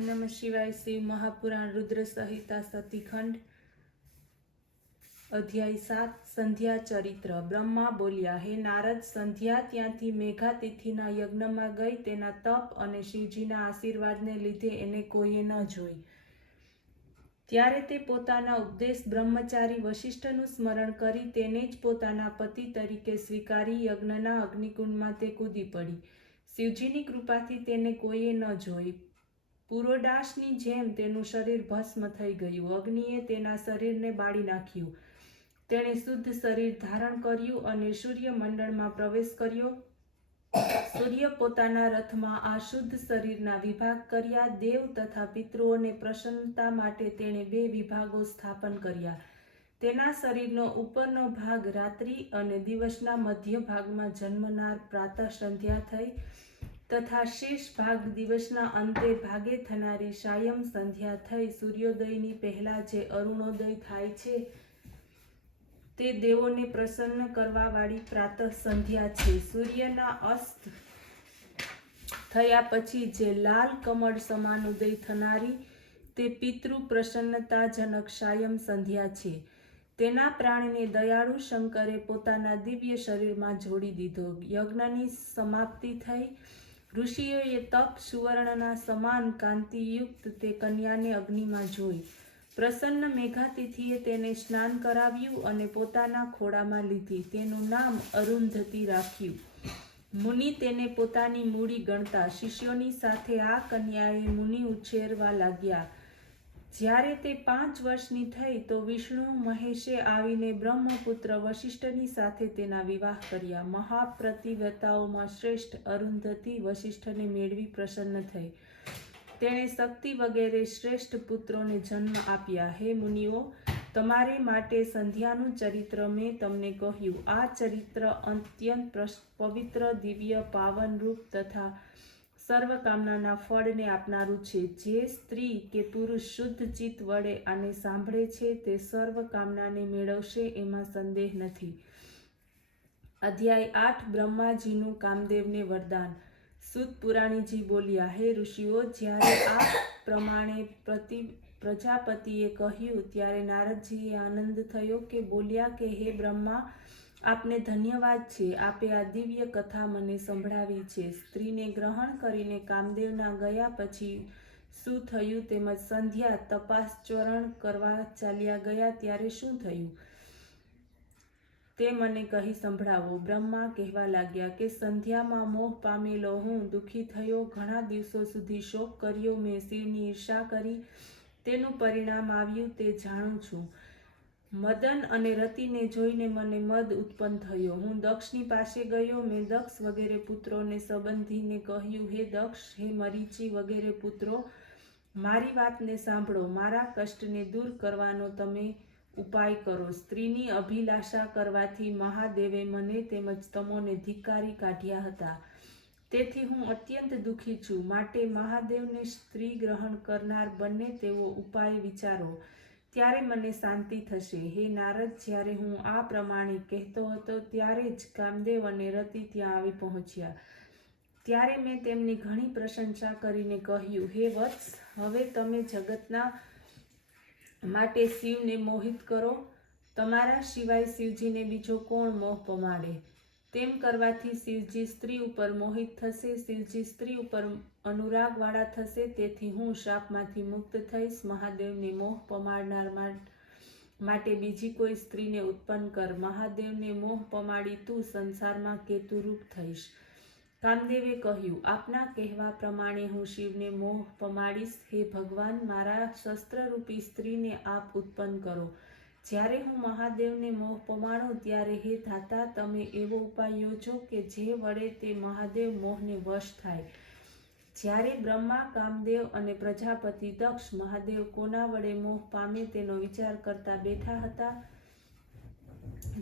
ओम नमः शिवाय। शिव महापुराण रुद्र संहिता सतीखंड अध्याय 7 संध्या चरित्र। ब्रह्मा बोल्या, हे नारद, संध्या ત્યાંથી મેઘાતિથિના યજ્ઞમાં ગઈ. તેના તપ અને શિવજીના આશીર્વાદને લીધે એને કોઈએ ન જોઈ. ત્યારે તે પોતાના ઉપદેશ બ્રહ્મચારી વશિષ્ઠનું સ્મરણ કરી તેને જ પોતાના પતિ તરીકે સ્વીકારી યજ્ઞના અગ્નિકુંડમાં તે કૂદી પડી. શિવજીની કૃપાથી તેને કોઈએ ન જોઈ. પુરોડાસની જેમ તેનું શરીર ભસ્મ થઈ ગયું. અગ્નિએ તેના શરીરને બાળી નાખ્યું. તેણે શુદ્ધ શરીર ધારણ કર્યું અને સૂર્યમંડળમાં પ્રવેશ કર્યો. સૂર્ય પોતાના રથમાં આ શુદ્ધ શરીરના વિભાગ કર્યા. દેવ તથા પિતૃઓને પ્રસન્નતા માટે તેણે 2 વિભાગો સ્થાપન કર્યા. તેના શરીરનો ઉપરનો ભાગ રાત્રિ અને દિવસના મધ્ય ભાગમાં જન્મનાર પ્રાતઃ સંધ્યા થઈ તથા શેષ ભાગ દિવસના અંતે ભાગે થનારી સાયં સંધ્યા થઈ. સૂર્યોદયની પહેલા જે અરુણોદય થાય છે તે દેવોને પ્રસન્ન કરવાવાળી પ્રાતઃ સંધ્યા છે. સૂર્યના અસ્ત થયા પછી જે લાલ કમળ સમાન ઉદય થનારી તે પિતૃ પ્રસન્નતાજનક સાયં સંધ્યા છે. તેના પ્રાણને દયાળુ શંકરે પોતાના દિવ્ય શરીરમાં જોડી દીધો. યજ્ઞની સમાપ્તિ થઈ. ઋષિઓએ તપ સુવર્ણના સમાન કાંતિયુક્ત તે કન્યાને અગ્નિમાં જોઈ. પ્રસન્ન મેઘાતિથિએ તેને સ્નાન કરાવ્યું અને પોતાના ખોળામાં લીધી. તેનું નામ અરુંધતી રાખ્યું. મુનિ તેને પોતાની મૂડી ગણતા. શિષ્યોની સાથે આ કન્યાએ મુનિ ઉછેરવા લાગ્યા. જ્યારે તે 5 વર્ષની થઈ તો વિષ્ણુ મહેશે આવીને બ્રહ્મપુત્ર વશિષ્ઠની સાથે તેના વિવાહ કર્યા. મહાપ્રતિવ્રતાઓમાં શ્રેષ્ઠ અરુંધતી વશિષ્ઠને મેળવી પ્રસન્ન થઈ. તેણે શક્તિ વગેરે શ્રેષ્ઠ પુત્રોને જન્મ આપ્યા. હે મુનિઓ, તમારે માટે સંધ્યાનું ચરિત્ર મેં તમને કહ્યું. આ ચરિત્ર અત્યંત પવિત્ર, દિવ્ય, પાવન રૂપ તથા સર્વ કામનાના ફળને આપનારું છે. જે સ્ત્રી કે પુરુષ શુદ્ધ ચિત્ત વડે આને સાંભળે છે તે સર્વ કામનાને મેળવશે, એમાં સંદેહ નથી. અધ્યાય 8 બ્રહ્માજીનું કામદેવને વરદાન. સૂત પુરાણીજી બોલ્યા, હે ઋષિઓ, જ્યારે આ પ્રમાણે પ્રજાપતિએ કહ્યું ત્યારે નારદજીએ આનંદ થયો કે બોલ્યા કે હે બ્રહ્મા, આપને ધન્યવાદ છે. આપે આ દિવ્ય કથા મને સંભળાવી છે. સ્ત્રીને ગ્રહણ કરીને કામદેવના ગયા પછી શું થયું તેમજ સંધ્યા તપાસચરણ કરવા ચાલ્યા ગયા ત્યારે શું થયું તે મને કહી સંભળાવો. બ્રહ્મા કહેવા લાગ્યા કે સંધ્યામાં મોહ પામેલો હું દુઃખી થયો. ઘણા દિવસો સુધી શોક કર્યો. મેં શિવની ઈર્ષા કરી. તેનું પરિણામ આવ્યું તે જાણું છું. મદન અને રતિને જોઈને મને મદ ઉત્પન્ન થયો. હું દક્ષની પાસે ગયો. મેં દક્ષ વગેરે પુત્રોને સંબંધીને કહ્યું, હે દક્ષ, હે મરીચી વગેરે પુત્રો, મારી વાતને સાંભળો. મારા કષ્ટને દૂર કરવાનો તમે ઉપાય કરો. સ્ત્રીની અભિલાષા કરવાથી મહાદેવે મને તેમજ તમોને ધિક્કારી કાઢ્યા હતા. તેથી હું અત્યંત દુઃખી છું. માટે મહાદેવને સ્ત્રી ગ્રહણ કરનાર બંને તેવો ઉપાય વિચારો. ત્યારે મને શાંતિ થશે. હે નારદ, જ્યારે હું આ પ્રમાણે કહેતો હતો ત્યારે જ કામદેવ અને રતિ ત્યાં આવી પહોંચ્યા. ત્યારે મેં તેમની ઘણી પ્રશંસા કરીને કહ્યું, હે વત્સ, હવે તમે જગતના માટે શિવને મોહિત કરો. તમારા સિવાય શિવજીને બીજો કોણ મોહ પમાડે? તેમ કરવાથી શિવજી સ્ત્રી ઉપર મોહિત થશે. શિવજી સ્ત્રી ઉપર અનુરાગવાળા થશે. તેથી હું શાપમાંથી મુક્ત થઈશ. મહાદેવને મોહ પમાડનાર માટે બીજી કોઈ સ્ત્રીને ઉત્પન્ન કર. મહાદેવને મોહ પમાડી તું સંસારમાં કેતુરૂપ થઈશ. કામદેવે કહ્યું, આપના કહેવા પ્રમાણે હું શિવને મોહ પમાડીશ. હે ભગવાન, મારા શસ્ત્રરૂપી સ્ત્રીને આપ ઉત્પન્ન કરો. જ્યારે હું મહાદેવને મોહ પમાડું ત્યારે હે ધાતા, તમે એવો ઉપાય યોજો કે જે વડે તે મહાદેવ મોહને વશ થાય. જ્યારે બ્રહ્મા, કામદેવ અને પ્રજાપતિ દક્ષ મહાદેવ કોના વડે મોહ પામે તેનો વિચાર કરતા બેઠા હતા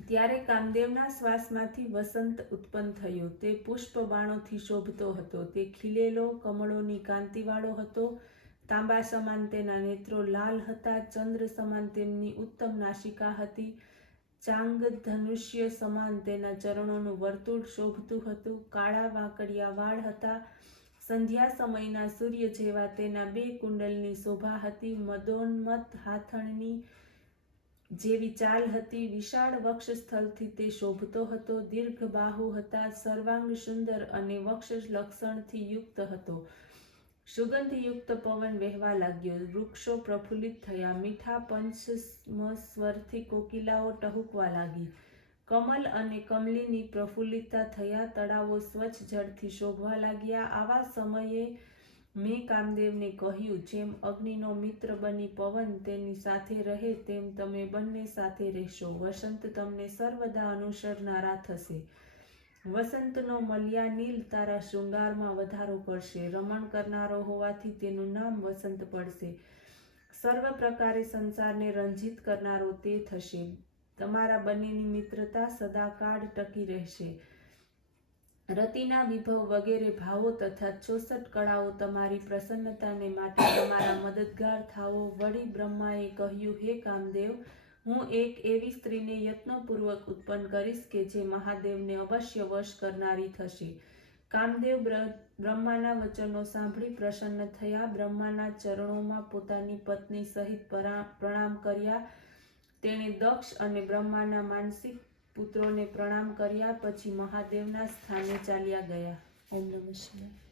ત્યારે કામદેવના શ્વાસમાંથી વસંત ઉત્પન્ન થયો. તે પુષ્પ બાણોથી શોભતો હતો. તે ખીલેલો, કમળોની કાંતિવાળો હતો. તાંબા સમાન તેના નેત્રો લાલ હતા. ચંદ્ર સમાન તેમની ઉત્તમ નાસિકા હતી. ચાંગ ધનુષ્ય સમાન તેના ચરણોનું વર્તુળ શોભતું હતું. કાળા વાંકડિયા વાળ હતા. સંધ્યા સમયના સૂર્ય જેવા તેના 2 કુંડલની શોભા હતી. મદોન્મત્ત હાથણની જેવી ચાલ હતી. વિશાળ વક્ષસ્થળથી તે શોભતો હતો. દીર્ઘ બાહુ હતા. સર્વાંગ સુંદર અને વક્ષ લક્ષણથી યુક્ત હતો. સુગંધયુક્ત પવન વહેવા લાગ્યો. વૃક્ષો પ્રફુલ્લિત થયા. મીઠા પંચમસ્વરથી કોકિલાઓ ટહુકવા લાગી. કમલ અને કમલીની પ્રફુલ્લિતતા થયા. તળાવો સ્વચ્છ જળથી શોભવા લાગ્યા. આવા સમયે મેં કામદેવને કહ્યું, જેમ અગ્નિનો મિત્ર બની પવન તેની સાથે રહે તેમ તમે બંને સાથે રહેશો. વસંત તમને સર્વદા અનુસરનારા થશે. વસંતનો મલ્યા નીલ તારા શૃંગારમાં વધારો કરશે. રમણ કરનારો હોવાથી તેનું નામ વસંત પડશે. સર્વ પ્રકારે સંસારને રંજિત કરનારો તે થશે. તમારા બંનેની મિત્રતા સદાકાળ ટકી રહેશે. રતિના વિભવ વગેરે ભાવો તથા 64 કળાઓ તમારી પ્રસન્નતાને માટે તમારા મદદગાર થાઓ. વળી બ્રહ્માએ કહ્યું, હે કામદેવ, હું એક એવી સ્ત્રીને યત્નપૂર્વક ઉત્પન્ન કરીશ કે જે મહાદેવને અવશ્ય વશ કરનારી થશે. કામદેવ બ્રહ્માના વચનો સાંભળી પ્રસન્ન થયા. બ્રહ્માના ચરણોમાં પોતાની પત્ની સહિત પ્રણામ કર્યા. તેણે દક્ષ અને બ્રહ્માના માનસિક પુત્રોને પ્રણામ કર્યા. પછી મહાદેવના સ્થાને ચાલ્યા ગયા. ઓમ નમઃ શિવાય.